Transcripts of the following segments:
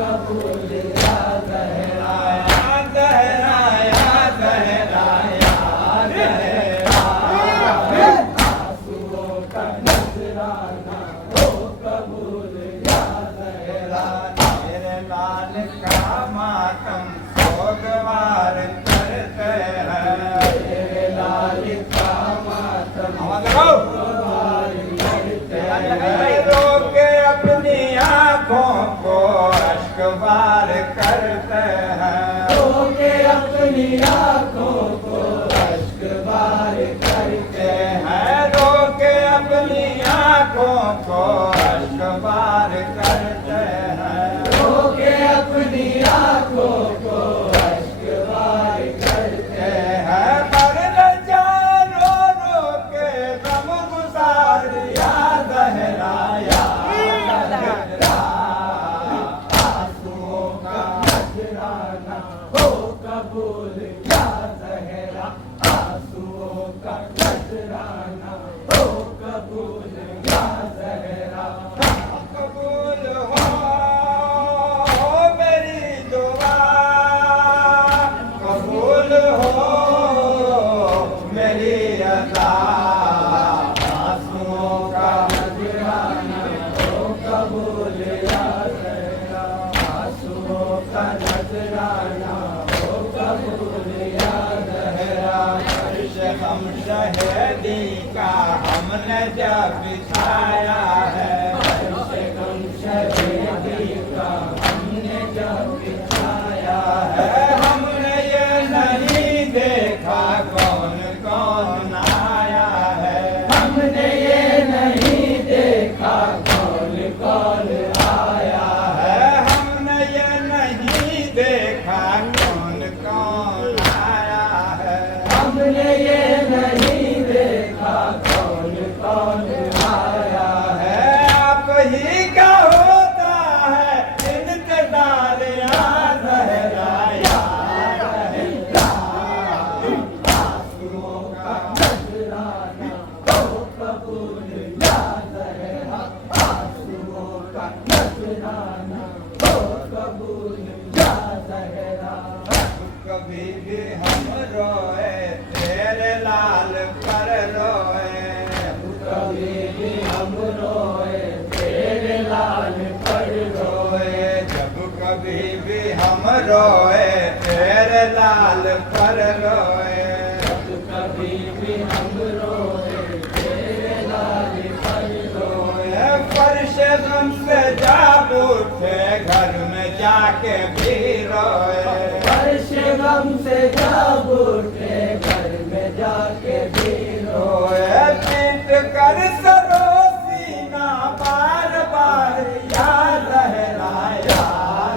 कबूल या ज़हरा, या ज़हरा, या ज़हरा, या ज़हरा। आंसुओं का नजराना हो कबूल या ज़हरा। तेरे लाल का मातम सोगवार करते हैं, तेरे लाल का मातम सोगवार करते हैं। रोके अपनी आँखों को अश्कवार करते हैं, रोके अपनी आँखों को अश्कवार करते हैं, रोके अपनी आँखों को अश्कवार करते हैं, रोके अपनी आँखों को अश्कवार करते हैं। मर न जाए रो रो के गम गुजार या ज़हरा, या ज़हरा। आंसुओं का नजराना हो कबूल या ज़हरा, आंसुओं का नजराना हो कबूल या ज़हरा। कबूल हो मेरी दुआ, कबूल हो मेरी अता। आंसुओं का नजराना हो कबूल या ज़हरा, आंसुओं का नजराना हो कबूल या ज़हरा। अर्श हम शहीदी का हमने जब बिछाया है, अर्श हम शहीदी का हमने जब बिछाया है। हमने ये नहीं देखा कौन कौन आया है, हमने ये नहीं देखा कौन कौन आया है, हमने ये नहीं देखा कौन कौन आया है, हमने ये नहीं देखा कौन कौन आया है। आप ही का होता है इंतज़ार या ज़हरा, या ज़हरा। आंसुओं का नजराना हो कबूल या ज़हरा, आंसुओं का नजराना हो कबूल या ज़हरा। कभी भी हम रोए तेरे लाल पर रोए, कभी भी हम रोए तेरे लाल पर रोए। जब कभी भी हम रोए तेरे लाल पर रोए, जब कभी भी हम रोए तेरे लाल पर रोए। फर्श गम से जाग उठे घर में जाके भी रोए, फर्श गम से जाग उठे घर में जाके भी रोए। पीट कर सरो सीना बार बार या ज़हरा, या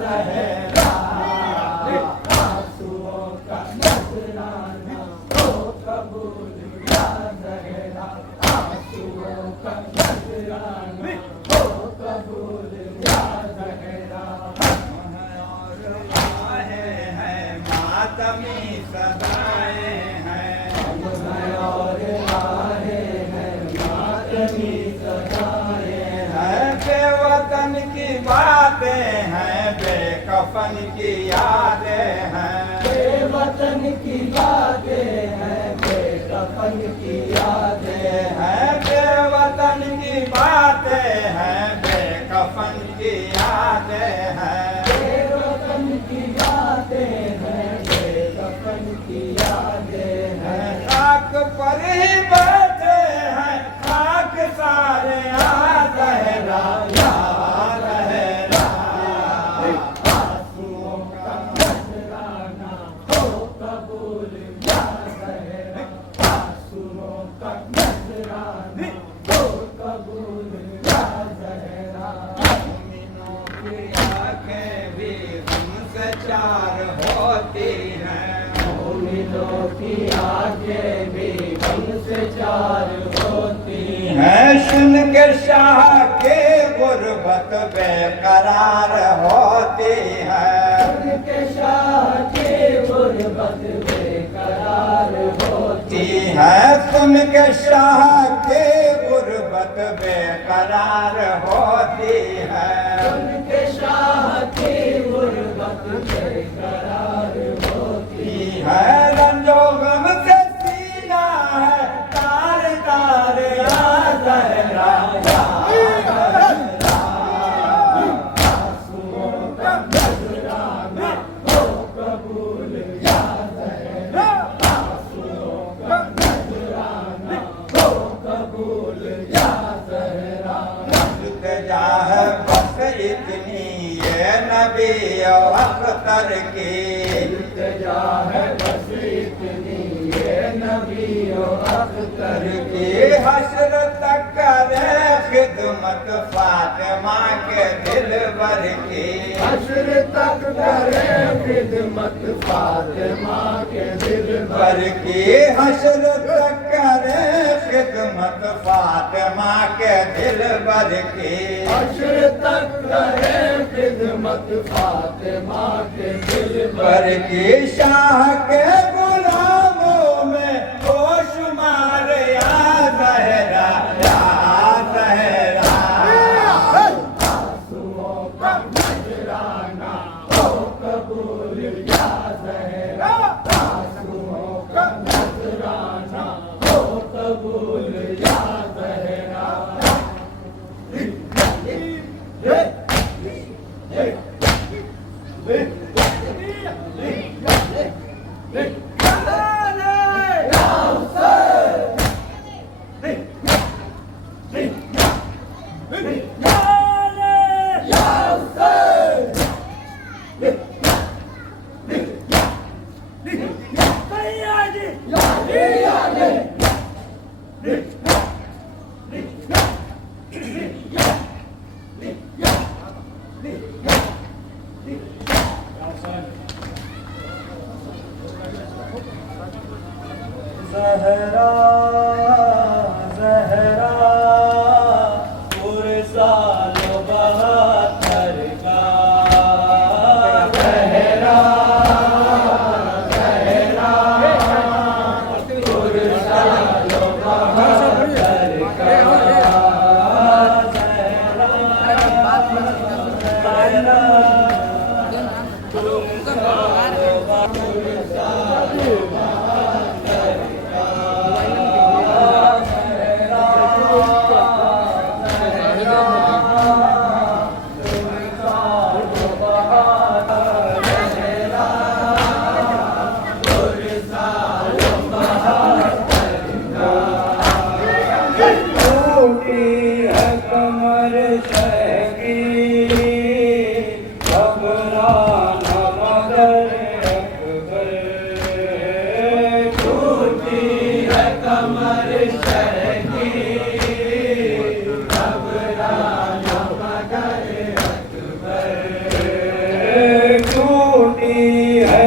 ज़हरा। आंसुओं का नजराना हो कबूल या ज़हरा, आंसुओं का नजराना हो कबूल या ज़हरा। आए हैं मातमी सदाए हैं, और आए हैं मातमी सदाए हैं। बेवतन की बातें हैं, बेकफन की यादें हैं, बेवतन की बातें हैं, बेकफन की यादें हैं, बेवतन की बातें हैं, बेकफन की यादें हैं, बेवतन की बातें हैं, बेकफन की यादें हैं। खाक पर ही बैठे हैं खाक सारे या ज़हरा, या ज़हरा। आंसुओं का नजराना हो कबूल या ज़हरा, आंसुओं का नजराना हो कबूल या ज़हरा। मोमिनों की आँखें भी हमसे चार होती हैं, मोमिनों की आँखें भी हमसे चार होती हैं। सुन के शाह के गुर्बत बेकरार होती है, सुन के शाह के गुर्बत बेकरार होती है। सुन के शाह के गुर्बत बेकरार होती है, सुन के शाह की नबी अख्तर की इल्तिजा है बस इतनी ये नबी अख्तर की हश्र तक करे खिदमत फातिमा के दिल भर की हश्र तक करे खिदमत फातिमा के दिल भर की हश्र तक करे खिदमत फातिमा के दिल भर की हश्र तक करे खिदमत फातिमा के दिल भर की शाह के गुलामों में हो शुमार या ज़हरा या ज़हरा आंसुओं का नजराना हो कबूल या ज़हरा आंसुओं का नजराना हो कबूल या ज़हरा ज़हरा ज़हरा पुरसाल बहत्तर का ज़हरा ज़हरा पुरसाल बहत्तर का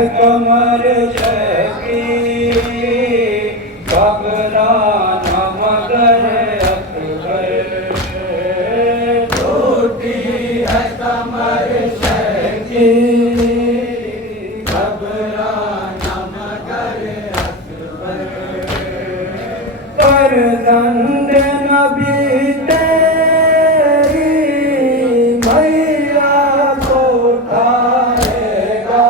कमर शकी घबराना मगर अकबर टूटी है कमर शकी घबराना मगर अकबर फर्जंद नबी तेरी मैया को उठाएगा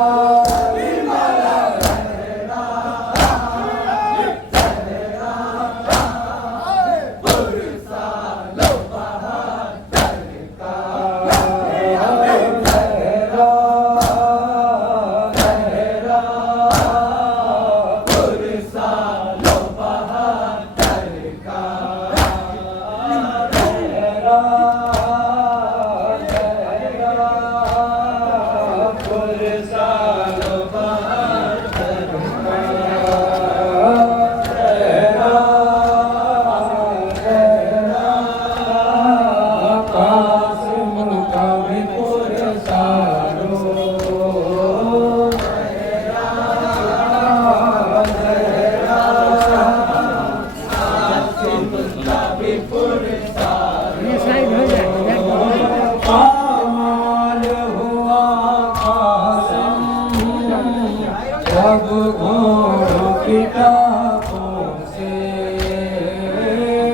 सब घोड़ों की टापों से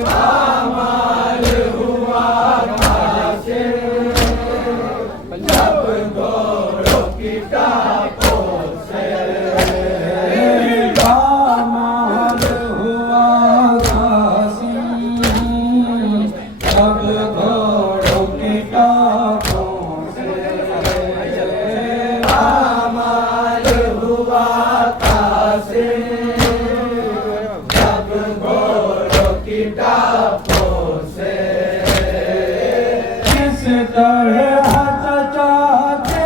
पामाल हुआ कासिम जब घोड़ों की टापों से पामाल हुआ कासिम जब घोड़ों की टापों से पामाल हुआ जब घोड़ों की टापों से किस तरह चाहते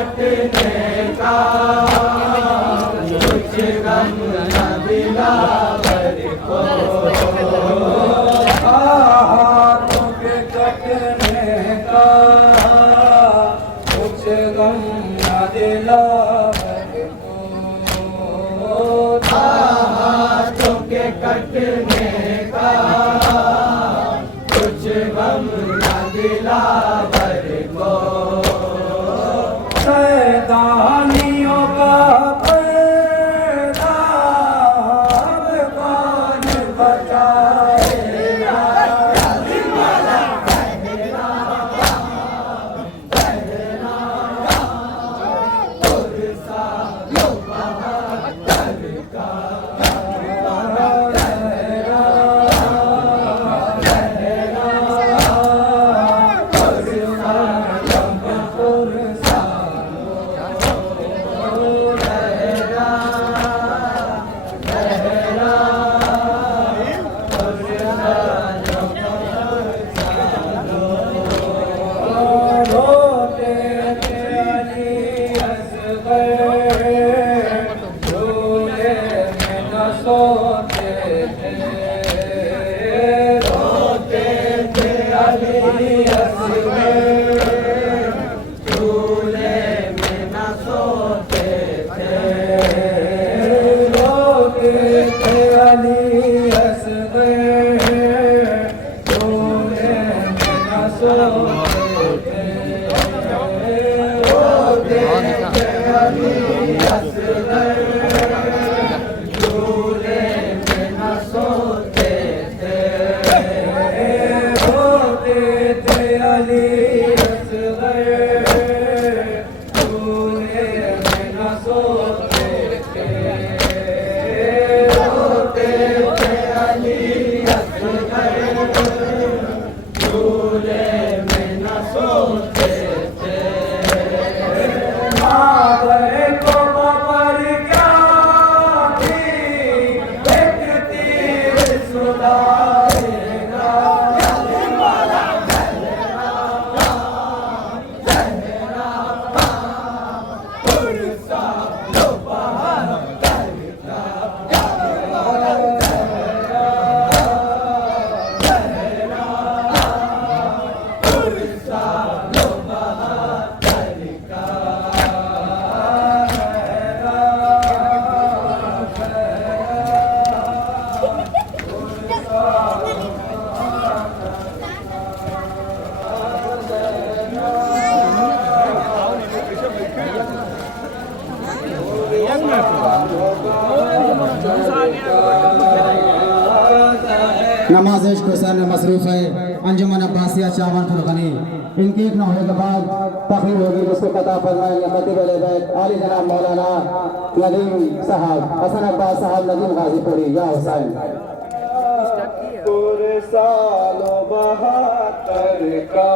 कटने का कुछ गम न दिलावर को, हाथों के कटने का कुछ गम न दिलावर को, हाथों के कटने का कुछ गम न दिलावर को, सैतानियों का पर्दा कौन बचाएगा, नमाज इश्क हुसैन में मसरूफ है अंजुमन अब्बासिया चावन फुरकनी। इनकी एक होने के बाद तकरीर होगी जिसको कता फरमाएंगे खतीब बैत आली जनाब मौलाना नदीम साहब हसन अब्बास साहब नदीम गाजीपुरी या हुसैन। सालो बहातर का